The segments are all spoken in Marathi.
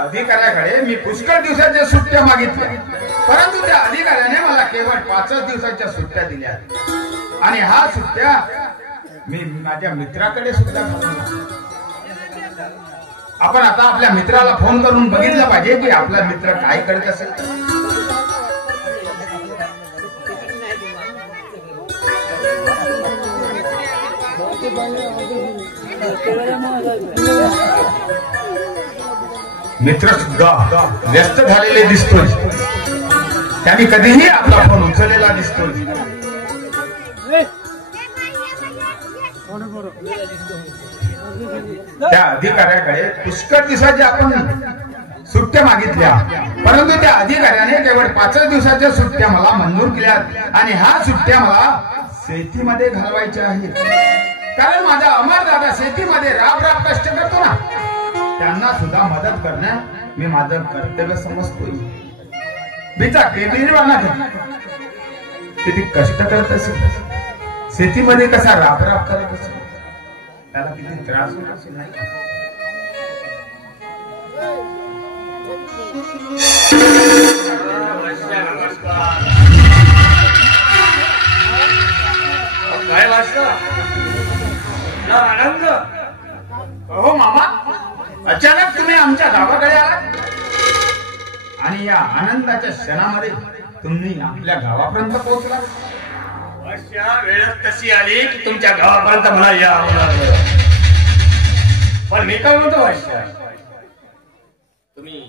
अधिकाऱ्याकडे मी पुष्कळ दिवसाच्या सुट्ट्या मागितल्या, परंतु त्या अधिकाऱ्याने मला केवळ 5 दिवसाच्या सुट्ट्या दिल्या आणि हा सुट्ट्या मी माझ्या मित्राकडे सुद्धा घालवला. आपण आता आपल्या मित्राला फोन करून बघितलं पाहिजे की आपला मित्र काय करत असेल. मित्र सुद्धा व्यस्त झालेले दिसतोय. त्यांनी कधीही आपला फोन उचललेला दिसतोय. त्या अधिकाऱ्याकडे पुष्कळ दिवसाच्या आपण सुट्ट्या मागितल्या, परंतु त्या अधिकाऱ्याने केवळ 5 दिवसाच्या सुट्ट्या मला मंजूर केल्या आणि ह्या सुट्ट्या मला शेतीमध्ये घालवायच्या आहेत. कारण माझा अमरदादा शेतीमध्ये राब कष्ट करतो ना, त्यांना सुद्धा मदत करणं मी माझं कर्तव्य समजतोय. बिचा केबिरवाना किती कष्ट करत असेल, शेतीमध्ये कसा राब करत असेल, त्याला किती त्रास होत असेल नाही. काय वाजता आनंद? हो मामा, अचानक तुम्ही आमच्या गावाकडे आलात आणि या आनंदाच्या क्षणामध्ये तुम्ही आपल्या गावापर्यंत पोहोचला. अशा वेळेस तशी आली की तुमच्या गावापर्यंत मला यावं लागलं. पण मी काय म्हणतो अशा, तुम्ही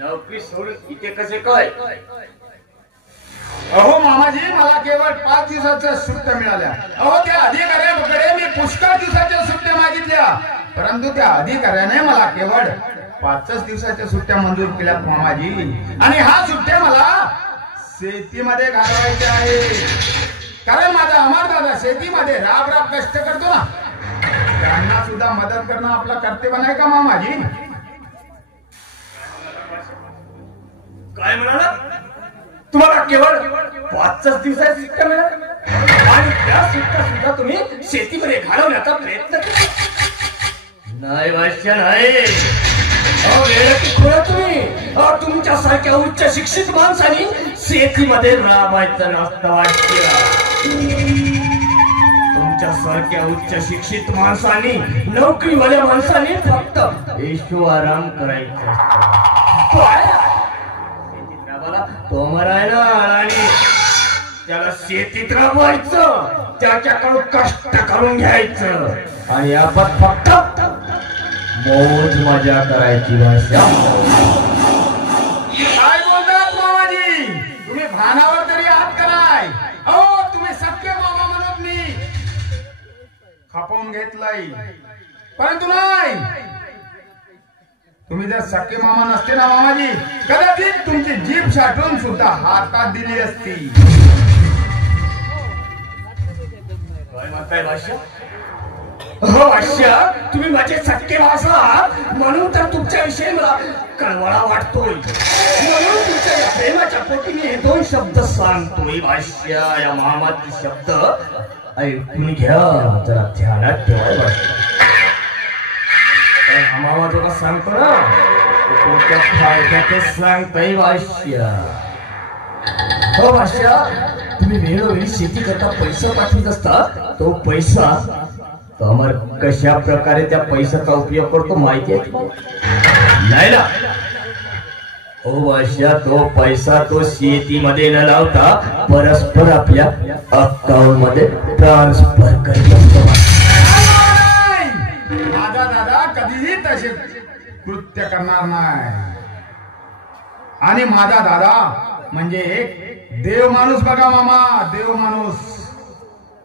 नोकरी सोडून इथे कसे काय? अहो मामाजी, मला केवळ 5 दिवसाच्या सुट्ट्या मिळाल्या. अहो त्या अधिकाऱ्याकडे मी पुष्कळ दिवसाच्या सुट्ट्या मागितल्या, परंतु त्या अधिकाऱ्याने मला केवळ 5 दिवसाच्या सुट्ट्या मंजूर केल्या मामाजी. आणि हा सुट्ट्या मला शेतीमध्ये घालवायच्या आहे. कारण माझा अमरदादा शेतीमध्ये राब कष्ट करतो ना, त्यांना सुद्धा मदत करणं आपलं कर्तव्य नाही का मामाजी? काय म्हणाला? तुम्हाला केवळ 5 दिवसाच्या सुट्ट्या मिळाल्या आणि त्या सुट्ट्या सुद्धा तुम्ही शेतीमध्ये घालवण्याचा प्रयत्न केला? नाही वाश्य नाही. तुम्ही तुमच्यासारख्या उच्च शिक्षित माणसांनी शेतीमध्ये राबायचं नसतं वाश्य. तुमच्यासारख्या उच्च शिक्षित माणसांनी, नोकरीवाल्या माणसांनी फक्त ऐशोआराम करायचं असतं. तो मरायला आणि त्याला शेतीत राबवायचं, त्याच्याकडून कष्ट करून घ्यायचं आणि आपण फक्त मौज मजा करायची. भाषा काय बोलतात मामाजी? तुम्ही भानावर तरी आहात का नाही? अहो तुम्ही सख्खे मामा म्हणून मी खपवून घेतलाय, परंतु नाही, तुम्ही जर सख्खे मामा नसते ना मामाजी, कदाचित तुमची जीभ साठवून सुद्धा हातात दिली असती. काय म्हणताय भाषा? हो भाष्या, तुम्ही माझे सख्खे भाषा आहात म्हणून तर तुमच्याविषयी मला कळवळा वाटतोय. म्हणून तुमच्या या प्रेमाच्या पोटी मी हे 2 शब्द सांगतोय. भाष्या, या मामाचे शब्द ऐकून घ्या, जरा ध्यानात ठेवाय. भाष्या, मामा तुला सांगतो ना, तुमच्या फायद्यातच सांगताय. भाष्या, हो भाष्या, तुम्ही वेळोवेळी शेती करता पैसा पाठवत असता. तो पैसा कशा प्रकारे त्या पैशाचा उपयोग करतो माहिती आहे नाही ना? हो भाष्या, तो पैसा तो शेतीमध्ये न लावता परस्पर आपल्या अकाउंट मध्ये ट्रान्सफर करत असतो. माझा दादा कधीही तसे कृत्य करणार नाही. आणि माझा दादा म्हणजे एक देव माणूस बघा मामा, देव माणूस.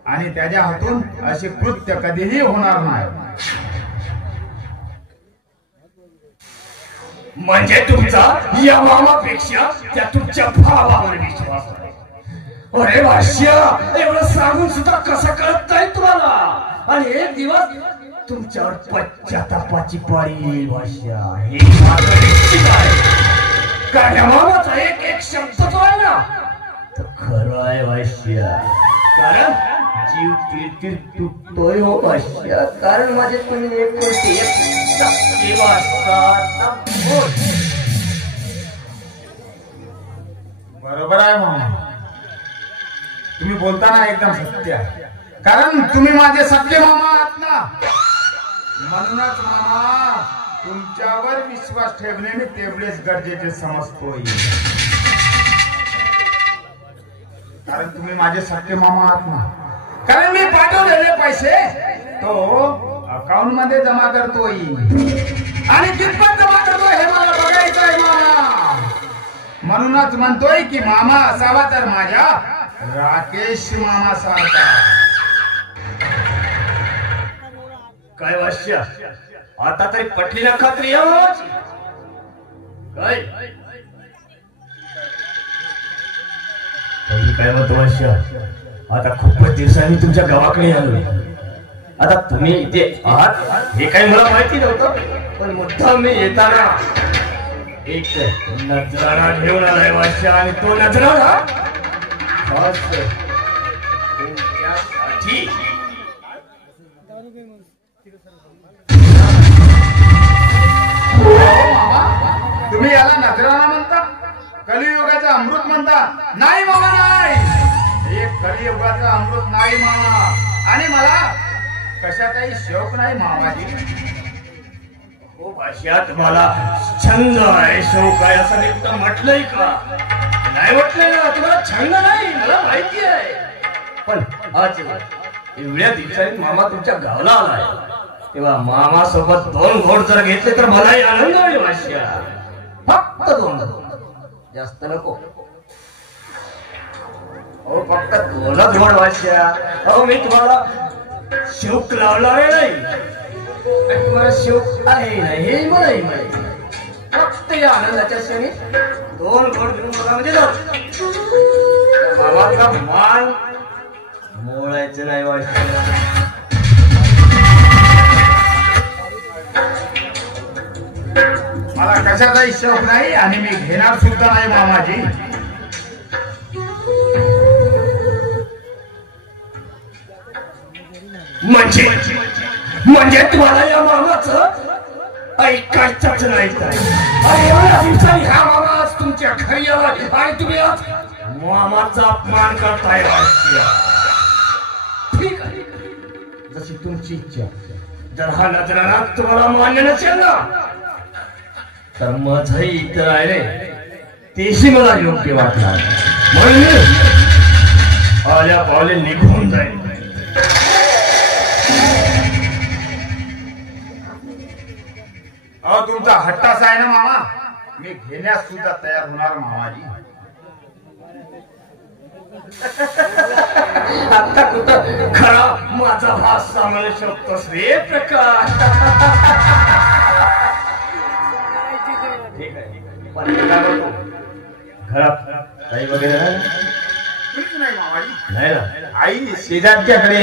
आणि त्याच्या हातून असे कृत्य कधीही होणार नाही. म्हणजे तुमचा या मामापेक्षा त्या तुमच्या भावावर विश्वास आहे. अरे भाष्या, एवढं सांगून सुद्धा कसं कळत नाही तुम्हाला? आणि एक दिवस तुमच्यावर पश्चातापाची पाळी येईल. भाष्या, हे मात्र निश्चित आहे. कारण या मामाचा एक शब्द जो आहे ना, तो खरं आहे भाष्या. कारण जीव तीर तुटतोय हो भाष्या. कारण माझे तुम्ही एक वाजता बरोबर आहे मामा, तुम्ही बोलताना एकदम सत्य आहे. कारण तुम्ही माझे सख्खे मामा आहात ना, म्हणूनच मामा तुमच्यावर विश्वास ठेवणे मी तेवढेच गरजेचे समजतोय. कारण तुम्ही माझे सख्खे मामा आहात ना. कारण मी पाठवलेले पैसे तो अकाउंट मध्ये जमा करतोय आणि कितपत जमा करतोय हे मला बघायचं आहे मामा. म्हणूनच म्हणतोय की मामा असावा तर माझ्या राकेश मामा सारखा. काय वाश्य, आता तरी पटली ना खात्री काय काय म्हणतो वाश्य, आता खूपच दिवसांनी तुमच्या गावाकडे आलो. आता तुम्ही इथे आहात हे काही मला माहिती नव्हतं, पण मुद्दाम मी येताना एक नजराणा घेऊन आलाय वाश्य, आणि तो नजराणा खास तुमच्यासाठी. तुम्ही याला नजराणा म्हणता, कलियुगाचं अमृत म्हणता? नाही मामा नाही, हे कलियुगाचं अमृत नाही मामा. आणि मला कशाचाही शौक नाही मामाजी. हो भाषा, तुम्हाला छंद आहे, शौक आहे असं नेमकं म्हटलंय का? नाही म्हटलंय ना, तुम्हाला छंद नाही मला माहिती आहे. पण आज एवढ्या दिवसांनी मामा तुमच्या गावाला आलाय, तेव्हा मामा सोबत 2 घोड जर घेतले तर मलाही आनंद होईल भाषा. फक्त 2, जास्त नको. हो फक्त 2च घोड भाषा. अहो मी तुम्हाला शौक लावणार नाही, तुम्हाला शौक आहे ना हे मलाही माहिती. फक्त या आनंदाच्या क्षणी 2 घोड घेऊन बघा म्हणजे मामाचा मान मोडायचं नाही भाषा. मला कशाचाही शौक नाही आणि मी घेणार सुद्धा नाही मामाजी. म्हणजे तुम्हाला या मामाचं ऐकायचंच नाही काय? एवढ्या दिवसांनी हा मामा आज तुमच्या घरी आला आणि तुम्ही आज मामाचा अपमान करताय भाषा. ठीक आहे, जशी तुमची इच्छा. जर हा नजराणा तुम्हाला मान्य नसेल ना, तर माझंही इथं राहिले तेही मला योग्य वाटणार. म्हणून आल्या पावले निघून जाईल. अहो तुमचा हट्टाच आहे ना मामा, मी घेण्यास सुद्धा तयार होणार मामाजी. आता कुठं खरा माझा भास सामान्य शकतोस रे प्रकाश. ठीक आहे, पण घरात काही वगैरे नाही मामाजी. नाही ना? आई शेजारच्याकडे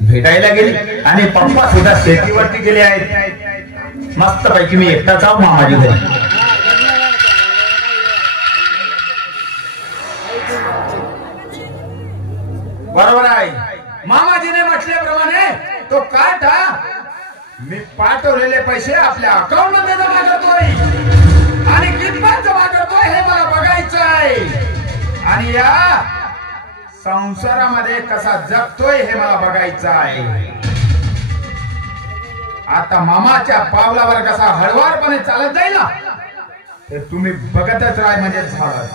भेटायला गेली आणि पप्पा सुद्धा शेतीवरती गेले आहेत. मस्त पैकी मी एकटाच आहो मामाजी घरी. बरोबर आहे, मामाजीने म्हटल्याप्रमाणे तो काटा मी पाठवलेले पैसे आपल्या अकाउंट मध्ये जमा करतोय आणि कितपत जमा करतोय हे मला बघायचं आहे. आणि या संसारामध्ये कसा जगतोय हे मला बघायचं आहे. आता मामाच्या पावलावर कसा हळवारपणे चालत जाईल ना, ते तुम्ही बघतच राहा म्हणजे झालं.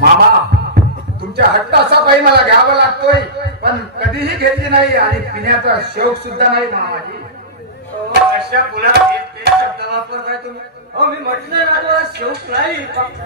मामा तुमच्या हट्टाचा पायी मला घ्यावा लागतोय, पण कधीही घेतली नाही आणि पिण्याचा शौक सुद्धा नाही मामाजी. अशा पुन्हा शब्द वापरताय तुम्ही. मी म्हटलंय माझा शौक नाही, फक्त